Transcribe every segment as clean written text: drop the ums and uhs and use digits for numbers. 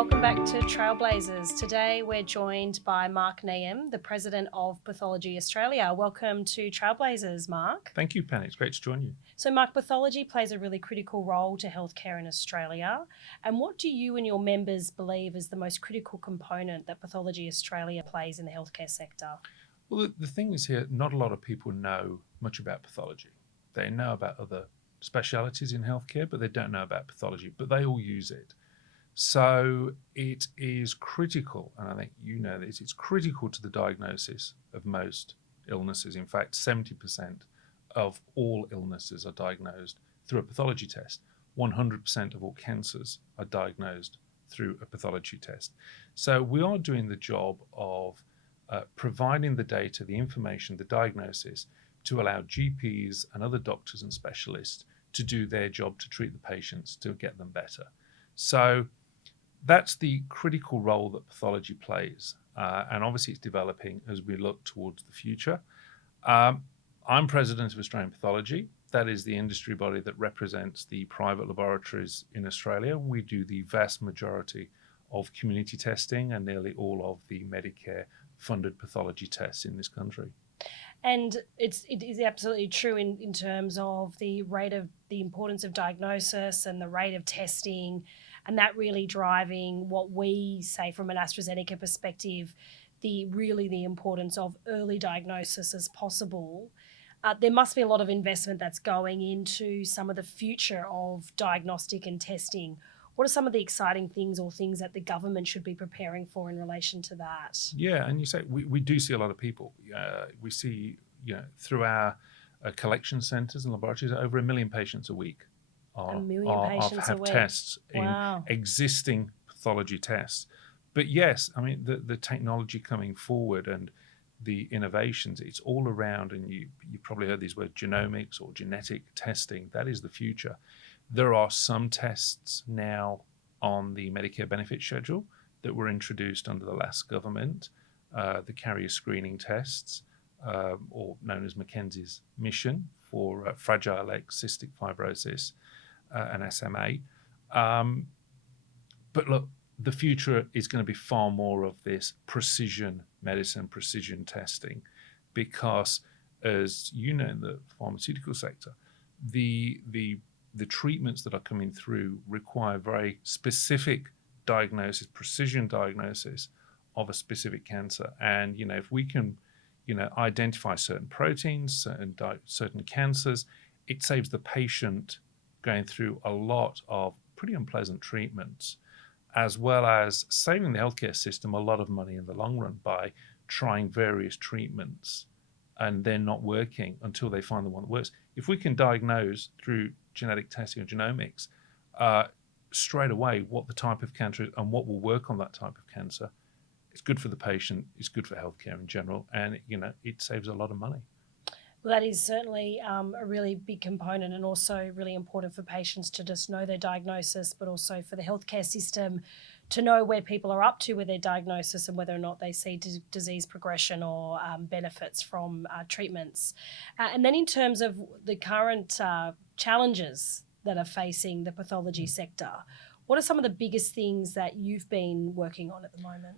Welcome back to TrailblAZers. Today we're joined by Mark Neeham, the President of Pathology Australia. Welcome to TrailblAZers, Mark. Thank you, Penny. It's great to join you. So, Mark, pathology plays a really critical role to healthcare in Australia. And what do you and your members believe is the most critical component that Pathology Australia plays in the healthcare sector? Well, the thing is here, not a lot of people know much about pathology. They know about other specialities in healthcare, but they don't know about pathology, but they all use it. So it is critical, and I think you know this, it's critical to the diagnosis of most illnesses. In fact, 70% of all illnesses are diagnosed through a pathology test. 100% of all cancers are diagnosed through a pathology test. So we are doing the job of providing the data, the information, the diagnosis to allow GPs and other doctors and specialists to do their job to treat the patients, to get them better. So that's the critical role that pathology plays. And obviously it's developing as we look towards the future. I'm President of Australian Pathology. That is the industry body that represents the private laboratories in Australia. We do the vast majority of community testing and nearly all of the Medicare-funded pathology tests in this country. And it is absolutely true in terms of the importance of diagnosis and the rate of testing, and that really driving what we say from an AstraZeneca perspective, the importance of early diagnosis as possible. There must be a lot of investment that's going into some of the future of diagnostic and testing. What are some of the exciting things or things that the government should be preparing for in relation to that? Yeah, and you say we do see a lot of people. We see, through our collection centres and laboratories, over 1 million patients a week have tests in existing pathology tests. But yes, I mean, the technology coming forward and the innovations, it's all around, and you probably heard these words, genomics or genetic testing. That is the future. There are some tests now on the Medicare benefit schedule that were introduced under the last government, the carrier screening tests, or known as Mackenzie's mission for Fragile X, cystic fibrosis, and SMA. But look, the future is going to be far more of this precision medicine, precision testing, because as you know, in the pharmaceutical sector, the treatments that are coming through require very specific diagnosis, precision diagnosis of a specific cancer. And, if we can, identify certain proteins, certain cancers, it saves the patient going through a lot of pretty unpleasant treatments, as well as saving the healthcare system a lot of money in the long run by trying various treatments and then not working until they find the one that works. If we can diagnose through genetic testing or genomics straight away what the type of cancer is and what will work on that type of cancer, it's good for the patient, it's good for healthcare in general, and it saves a lot of money. Well, that is certainly a really big component, and also really important for patients to just know their diagnosis, but also for the healthcare system to know where people are up to with their diagnosis and whether or not they see disease progression or benefits from treatments. And then in terms of the current challenges that are facing the pathology sector, what are some of the biggest things that you've been working on at the moment?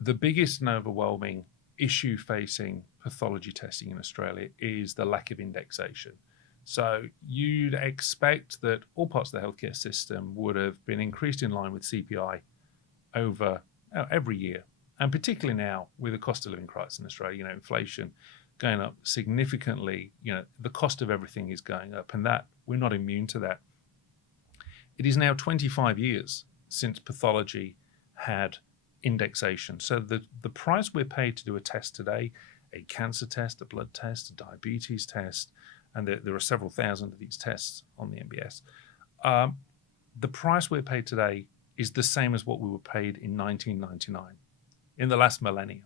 The biggest and overwhelming issue facing pathology testing in Australia is the lack of indexation. So you'd expect that all parts of the healthcare system would have been increased in line with CPI over every year, and particularly now with the cost of living crisis in Australia, inflation going up significantly, the cost of everything is going up, and that we're not immune to that. It is now 25 years since pathology had indexation. So the price we're paid to do a test today, a cancer test, a blood test, a diabetes test, and there are several thousand of these tests on the MBS. The price we're paid today is the same as what we were paid in 1999, in the last millennium.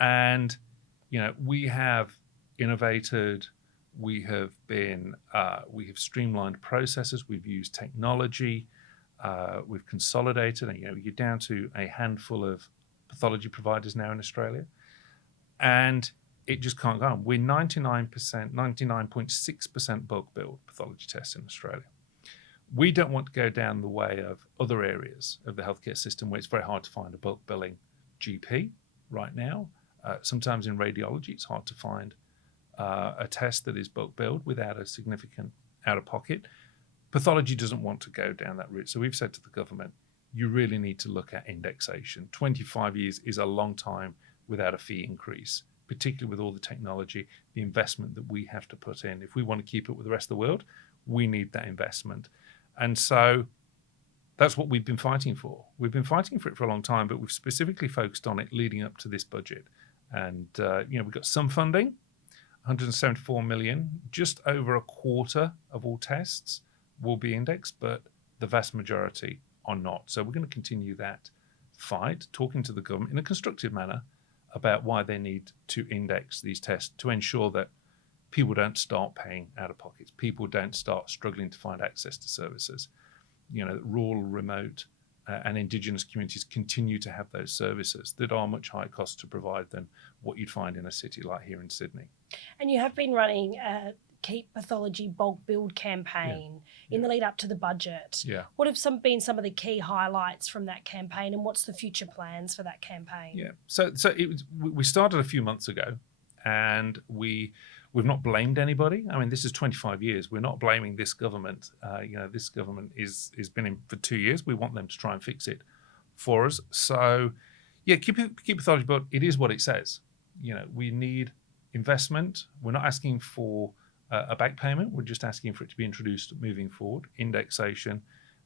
And, we have innovated, we have streamlined processes, we've used technology, we've consolidated, and you're down to a handful of pathology providers now in Australia, and it just can't go on. We're 99.6% bulk billed pathology tests in Australia. We don't want to go down the way of other areas of the healthcare system where it's very hard to find a bulk billing GP right now. Sometimes in radiology, it's hard to find a test that is bulk billed without a significant out-of-pocket. Pathology doesn't want to go down that route. So we've said to the government, you really need to look at indexation. 25 years is a long time without a fee increase, particularly with all the technology, the investment that we have to put in. If we want to keep up with the rest of the world, we need that investment. And so that's what we've been fighting for. We've been fighting for it for a long time, but we've specifically focused on it leading up to this budget. And, we've got some funding, 174 million, just over a quarter of all tests will be indexed, but the vast majority are not. So we're going to continue that fight, talking to the government in a constructive manner about why they need to index these tests to ensure that people don't start paying out of pockets. People don't start struggling to find access to services. Rural, remote, and Indigenous communities continue to have those services that are much higher cost to provide than what you'd find in a city like here in Sydney. And you have been running a Keep Pathology Bulk Billed campaign in the lead up to the budget. Yeah. What have been some of the key highlights from that campaign, and what's the future plans for that campaign? Yeah. So we started a few months ago, and we've not blamed anybody. I mean, this is 25 years. We're not blaming this government. This government is been in for 2 years. We want them to try and fix it for us. So, Keep Pathology Bulk. It is what it says. We need investment. We're not asking for a back payment. We're just asking for it to be introduced moving forward, indexation,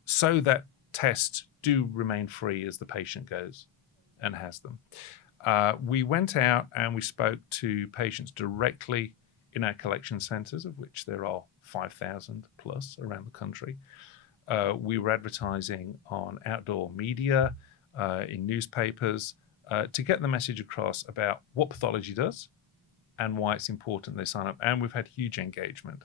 so that tests do remain free as the patient goes and has them. We went out and we spoke to patients directly in our collection centres, of which there are 5,000 plus around the country. We were advertising on outdoor media, in newspapers, to get the message across about what pathology does and why it's important they sign up. And we've had huge engagement.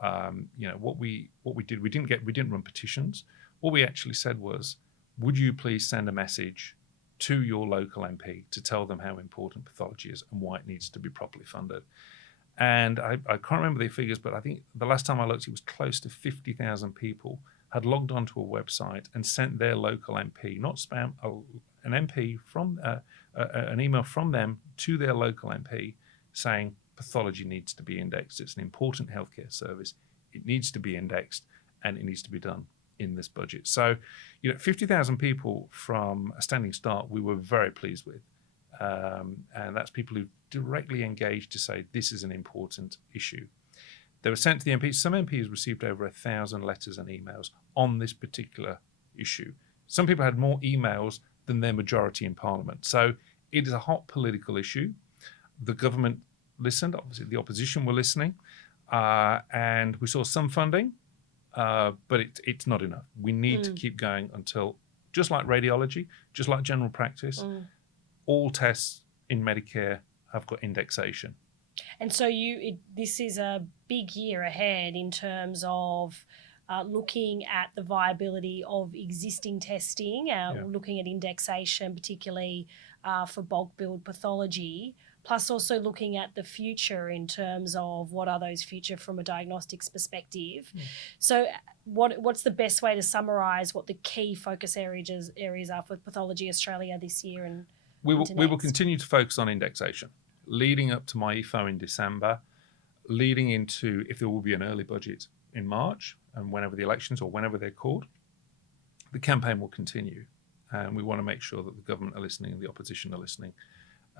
What we did, we didn't run petitions. What we actually said was, would you please send a message to your local MP to tell them how important pathology is and why it needs to be properly funded. And I can't remember the figures, but I think the last time I looked, it was close to 50,000 people had logged onto a website and sent their local MP, not spam, an MP from an email from them to their local MP saying pathology needs to be indexed. It's an important healthcare service. It needs to be indexed, and it needs to be done in this budget. So, 50,000 people from a standing start, we were very pleased with. And that's people who directly engaged to say this is an important issue. They were sent to the MPs. Some MPs received over 1,000 letters and emails on this particular issue. Some people had more emails than their majority in Parliament. So it is a hot political issue. The government listened. Obviously, the opposition were listening. And we saw some funding, but it's not enough. We need to keep going until, just like radiology, just like general practice, all tests in Medicare have got indexation. And so this is a big year ahead in terms of looking at the viability of existing testing, looking at indexation, particularly for bulk billed pathology, plus also looking at the future in terms of what are those future from a diagnostics perspective. So what's the best way to summarise what the key focus areas are for Pathology Australia this year? And we will continue to focus on indexation, leading up to my EFO in December, leading into if there will be an early budget in March and whenever the elections or whenever they're called, the campaign will continue. And we want to make sure that the government are listening and the opposition are listening.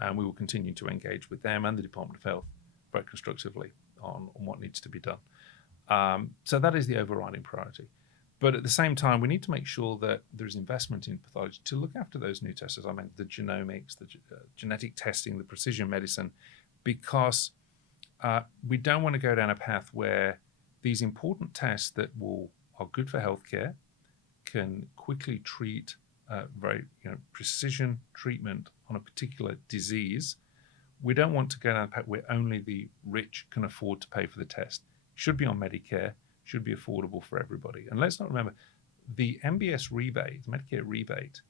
And we will continue to engage with them and the Department of Health very constructively on what needs to be done. So that is the overriding priority. But at the same time, we need to make sure that there is investment in pathology to look after those new tests, as I mentioned, the genomics, the genetic testing, the precision medicine, because we don't want to go down a path where these important tests that are good for healthcare can quickly treat very precision treatment on a particular disease. We don't want to go down a path where only the rich can afford to pay for the test. It should be on Medicare, should be affordable for everybody. And let's not remember, the MBS rebate, the Medicare rebate,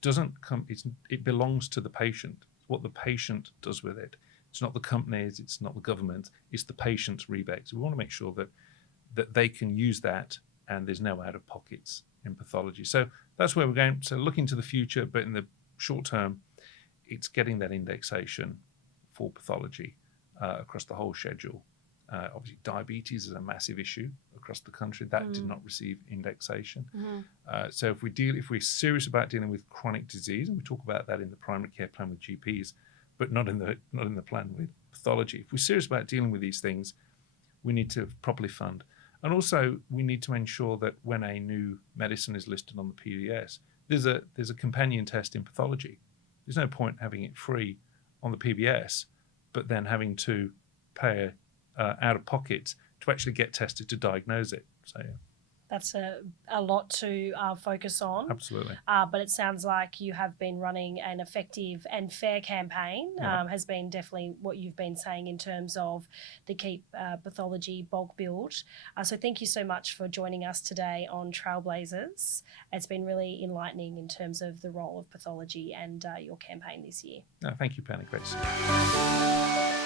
doesn't come, it belongs to the patient. It's what the patient does with it. It's not the companies, it's not the government, it's the patient's rebate. So we want to make sure that they can use that and there's no out-of-pockets in pathology. So that's where we're going. So looking to the future, but in the short term, it's getting that indexation for pathology across the whole schedule. Obviously, diabetes is a massive issue across the country. That did not receive indexation. So if we're serious about dealing with chronic disease, and we talk about that in the primary care plan with GPs, but not in the plan with pathology. If we're serious about dealing with these things, we need to properly fund. And also, we need to ensure that when a new medicine is listed on the PBS, there's a companion test in pathology. There's no point having it free on the PBS, but then having to pay out of pocket to actually get tested to diagnose it. So yeah. That's a lot to focus on. Absolutely. But it sounds like you have been running an effective and fair campaign, has been definitely what you've been saying in terms of the Keep Pathology Bulk Billed. So thank you so much for joining us today on TrailblAZers. It's been really enlightening in terms of the role of pathology and your campaign this year. No, thank you, Penny. Great to see you.